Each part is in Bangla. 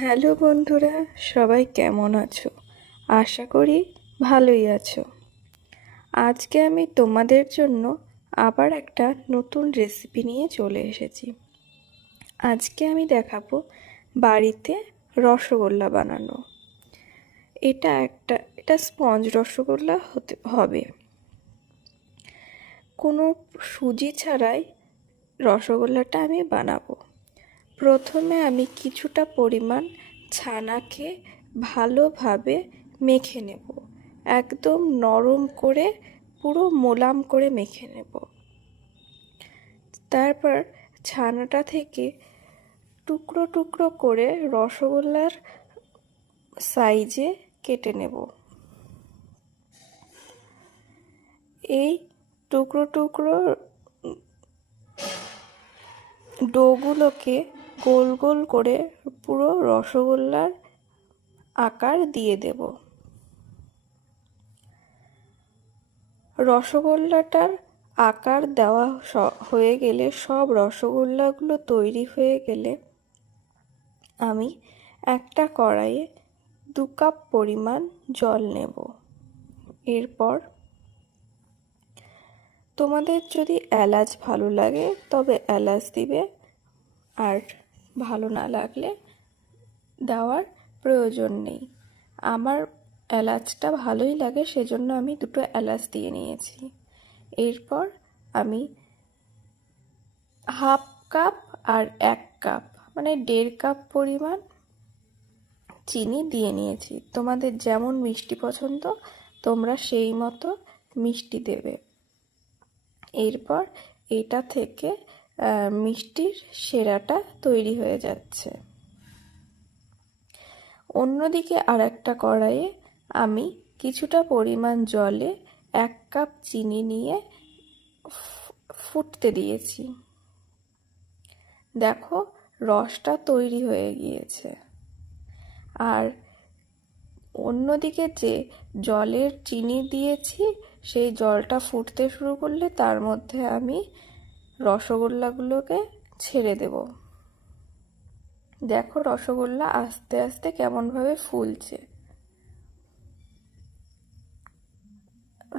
হ্যালো বন্ধুরা, সবাই কেমন আছো? আশা করি ভালোই আছো। আজকে আমি তোমাদের জন্য আবার একটা নতুন রেসিপি নিয়ে চলে এসেছি। আজকে আমি দেখাবো বাড়িতে রসগোল্লা বানানো। এটা স্পঞ্জ রসগোল্লা হবে। কোনো সুজি ছাড়াই রসগোল্লাটা আমি বানাবো। প্রথমে আমি কিছুটা পরিমাণ ছানাকে ভালোভাবে মেখে নেব, একদম নরম করে, পুরো মোলাম করে মেখে নেব। তারপর ছানাটা থেকে টুকরো টুকরো করে রসগোল্লার সাইজে কেটে নেব। এই টুকরো টুকরো ডোগুলোকে গোল গোল করে পুরো রসগোল্লার আকার দিয়ে দেব। রসগোল্লাটার আকার দেওয়া হয়ে গেলে, সব রসগোল্লাগুলো তৈরি হয়ে গেলে, আমি একটা কড়াইয়ে 2 কাপ পরিমাণ জল নেব। এরপর তোমাদের যদি এলাচ ভালো লাগে তবে এলাচ দিবে, আর ভালো না লাগলে দেওয়ার প্রয়োজন নেই। আমার এলাচটা ভালোই লাগে, সেজন্য আমি 2টো এলাচ দিয়ে নিয়েছি। এরপর আমি 1/2 কাপ আর 1 কাপ মানে 1.5 কাপ পরিমাণ চিনি দিয়ে নিয়েছি। তোমাদের যেমন মিষ্টি পছন্দ তোমরা সেই মতো মিষ্টি দেবে। এরপর এটা থেকে মিষ্টির সেরাটা তৈরি হয়ে যাচ্ছে। অন্যদিকে আর একটা কড়াইয়ে আমি কিছুটা পরিমাণ জলে 1 কাপ চিনি নিয়ে ফুটতে দিয়েছি। দেখো রসটা তৈরি হয়ে গিয়েছে। আর অন্যদিকে যে জলের চিনি দিয়েছি, সেই জলটা ফুটতে শুরু করলে তার মধ্যে আমি রসগোল্লাগুলোকে ছেড়ে দেব। দেখো রসগোল্লা আস্তে আস্তে কেমনভাবে ফুলছে।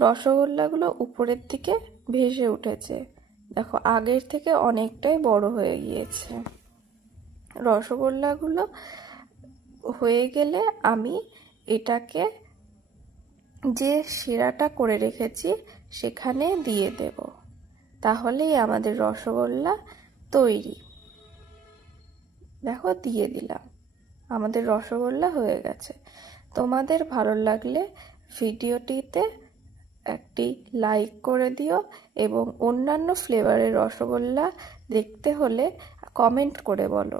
রসগোল্লাগুলো উপরের দিকে ভেসে উঠেছে। দেখো আগের থেকে অনেকটাই বড় হয়ে গিয়েছে। রসগোল্লাগুলো হয়ে গেলে আমি এটাকে যে শিরাটা করে রেখেছি সেখানে দিয়ে দেব। তাহলেই আমাদের রসগোল্লা তৈরি। দেখো দিয়ে দিলাম, আমাদের রসগোল্লা হয়ে গেছে। তোমাদের ভালো লাগলে ভিডিওটিতে একটি লাইক করে দিও, এবং অন্যান্য ফ্লেভারের রসগোল্লা দেখতে হলে কমেন্ট করে বলো।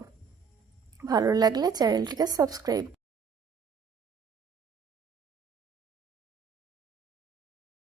ভালো লাগলে চ্যানেলটিকে সাবস্ক্রাইব